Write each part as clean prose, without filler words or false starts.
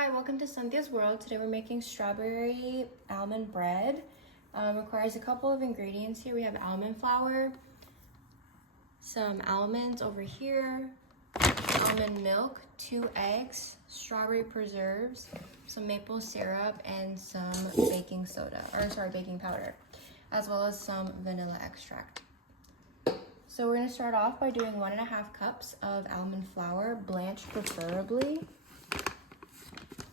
Hi, welcome to Cynthia's World. Today we're making strawberry almond bread. Requires a couple of ingredients here. We have almond flour, some almonds over here, almond milk, 2 eggs, strawberry preserves, some maple syrup, and some baking powder, as well as some vanilla extract. So we're gonna start off by doing 1.5 cups of almond flour, blanched preferably.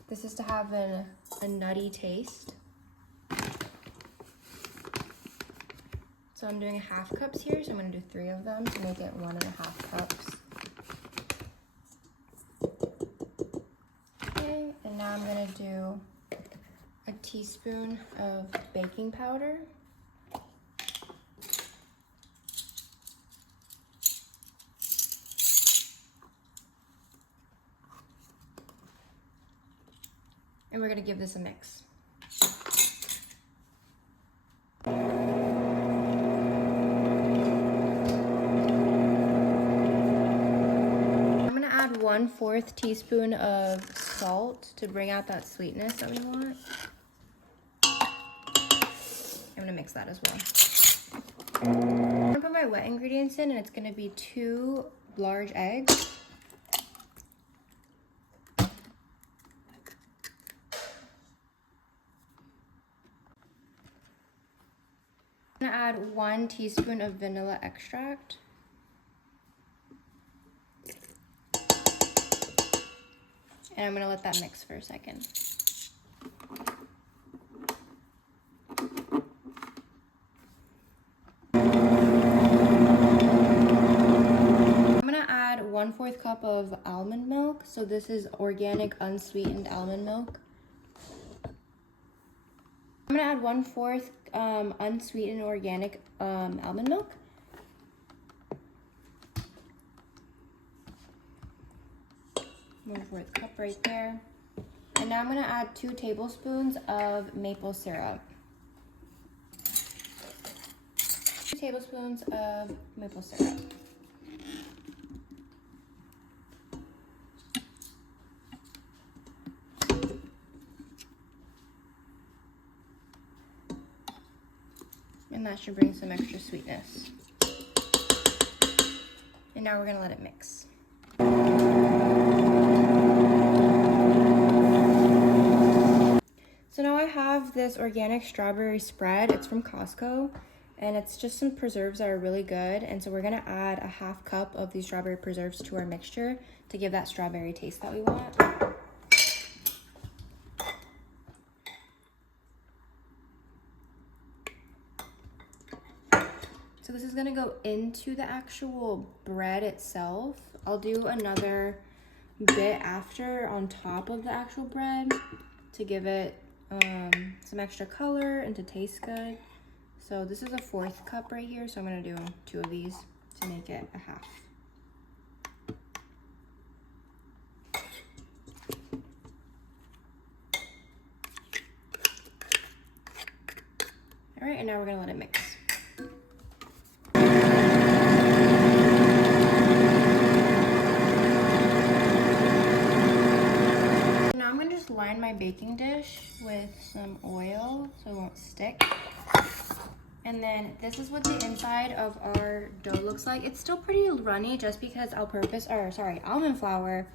This is to have a nutty taste. So I'm doing 1/2 cups here, so I'm gonna do 3 of them to make it 1.5 cups. Okay, and now I'm gonna do a teaspoon of baking powder. And we're gonna give this a mix. I'm gonna add 1/4 teaspoon of salt to bring out that sweetness that we want. I'm gonna mix that as well. I'm gonna put my wet ingredients in, and it's gonna be 2 large eggs. I'm gonna add 1 teaspoon of vanilla extract. And I'm gonna let that mix for a second. I'm gonna add 1/4 cup of almond milk. So this is organic unsweetened almond milk. I'm gonna add 1/4 unsweetened organic almond milk. One-fourth cup right there. And now I'm gonna add 2 tablespoons of maple syrup. 2 tablespoons of maple syrup. And that should bring some extra sweetness. And now we're gonna let it mix. So now I have this organic strawberry spread. It's from Costco, and it's just some preserves that are really good. And so we're gonna add 1/2 cup of these strawberry preserves to our mixture to give that strawberry taste that we want. So this is gonna go into the actual bread itself. I'll do another bit after on top of the actual bread to give it some extra color and to taste good. So this is a 1/4 cup right here, so I'm gonna do 2 of these to make it 1/2. All right, and now we're gonna let it mix. Line my baking dish with some oil so it won't stick. And then this is what the inside of our dough looks like. It's still pretty runny just because almond flour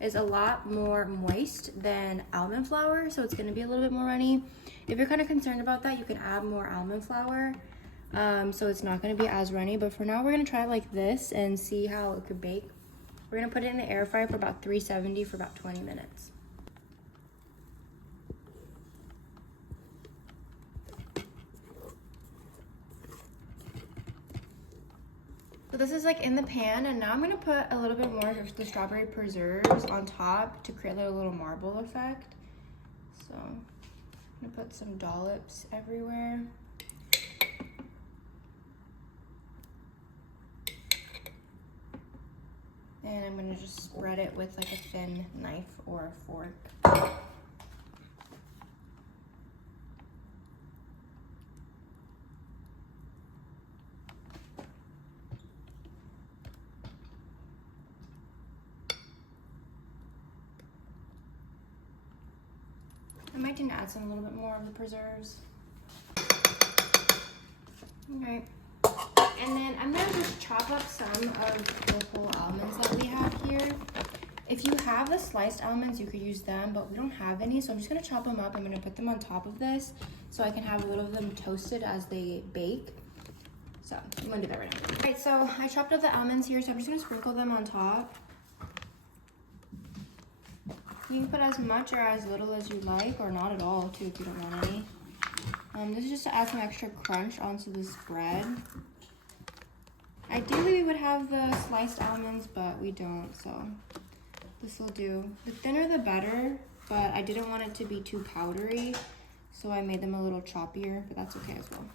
is a lot more moist than almond flour, so it's gonna be a little bit more runny. If you're kind of concerned about that, you can add more almond flour, so it's not gonna be as runny. But for now, we're gonna try it like this and see how it could bake. We're gonna put it in the air fryer for about 370 for about 20 minutes. So this is like in the pan, and now I'm gonna put a little bit more of the strawberry preserves on top to create a little marble effect. So I'm gonna put some dollops everywhere. And I'm gonna just spread it with like a thin knife or a fork. I might need to add some a little bit more of the preserves. Okay. And then I'm gonna just chop up some of the whole almonds that we have here. If you have the sliced almonds, you could use them, but we don't have any, so I'm just gonna chop them up. I'm gonna put them on top of this so I can have a little of them toasted as they bake. So I'm gonna do that right now. All right, so I chopped up the almonds here, so I'm just gonna sprinkle them on top. You can put as much or as little as you like, or not at all too if you don't want any. This is just to add some extra crunch onto this bread. Ideally we would have the sliced almonds, but we don't, so this will do. The thinner the better, but I didn't want it to be too powdery, so I made them a little choppier, but that's okay as well.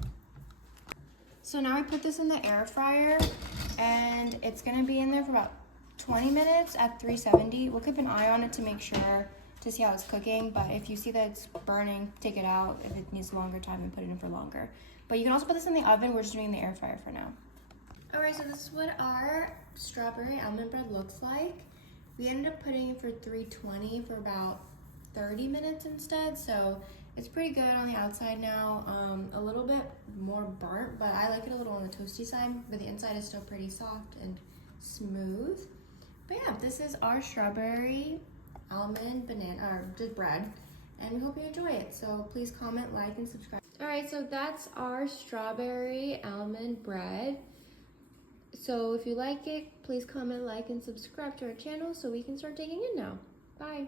So now I put this in the air fryer, and it's gonna be in there for about 20 minutes at 370. We'll keep an eye on it to make sure to see how it's cooking, but if you see that it's burning, take it out. If it needs longer time, then put it in for longer. But you can also put this in the oven. We're just doing the air fryer for now. All right, so this is what our strawberry almond bread looks like. We ended up putting it for 320 for about 30 minutes instead, so it's pretty good on the outside now. A little bit more burnt, but I like it a little on the toasty side, but the inside is still pretty soft and smooth. But yeah, this is our strawberry almond bread, and we hope you enjoy it. So please comment, like, and subscribe. All right, so that's our strawberry almond bread. So if you like it, please comment, like, and subscribe to our channel so we can start digging in now. Bye.